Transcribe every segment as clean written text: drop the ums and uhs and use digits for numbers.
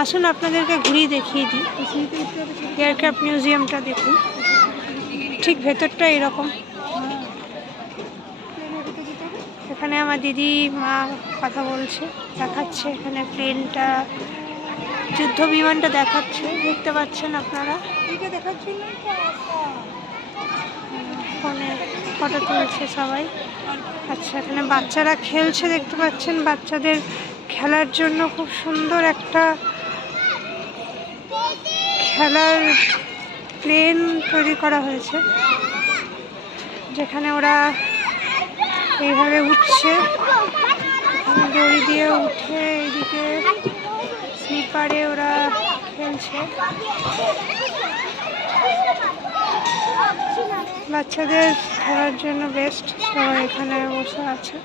আসুন আপনাদেরকে ঘুরিয়ে দেখিয়ে দিই। এয়ারক্রাফট মিউজিয়ামটা দেখুন, ঠিক ভেতরটা এরকম। এখানে আমার দিদি মা কথা বলছে, দেখাচ্ছে এখানে প্লেনটা, যুদ্ধ বিমানটা দেখাচ্ছে, দেখতে পাচ্ছেন আপনারা। ফোনে ফটো তুলছে সবাই। আচ্ছা, এখানে বাচ্চারা খেলছে, দেখতে পাচ্ছেন। বাচ্চাদের খেলার জন্য খুব সুন্দর একটা খেলার প্লেন তৈরি করা হয়েছে, যেখানে ওরা এইভাবে উঠছে, এখানে দড়ি দিয়ে উঠে এইদিকে স্লিপারে ওরা খেলছে। বাচ্চাদের খেলার জন্য বেস্ট। সবাই এখানে বসে আছে,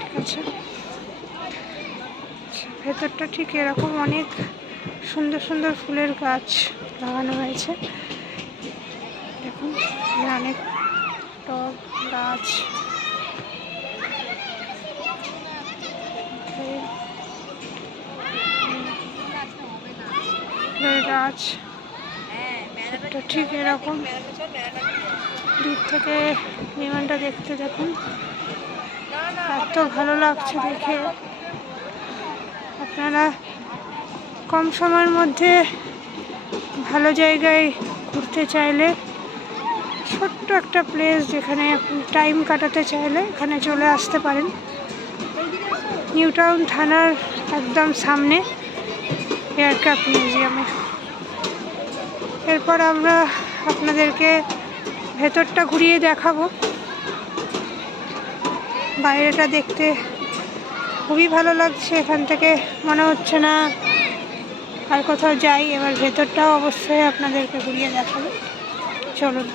ঠিক আছে। ভেতরটা ঠিক এরকম, অনেক সুন্দর সুন্দর ফুলের গাছ লাগানো হয়েছে। দেখুন অনেক টব গাছ, গাছ ঠিক এরকম। দূর থেকে বিমানটা দেখতে দেখুন, এত ভালো লাগছে দেখে। আপনারা কম সময়ের মধ্যে ভালো জায়গায় ঘুরতে চাইলে, ছোট্ট একটা প্লেস যেখানে টাইম কাটাতে চাইলে এখানে চলে আসতে পারেন। নিউ টাউন থানার একদম সামনে এয়ারক্রাফট মিউজিয়ামে। এরপর আমরা আপনাদেরকে ভেতরটা ঘুরিয়ে দেখাবো। বাইরেটা দেখতে খুবই ভালো লাগছে, এখান থেকে মনে হচ্ছে না আর কোথাও যাই। এবার ভেতরটাও অবশ্যই আপনাদেরকে ঘুরিয়ে দেখাবো, চলুন।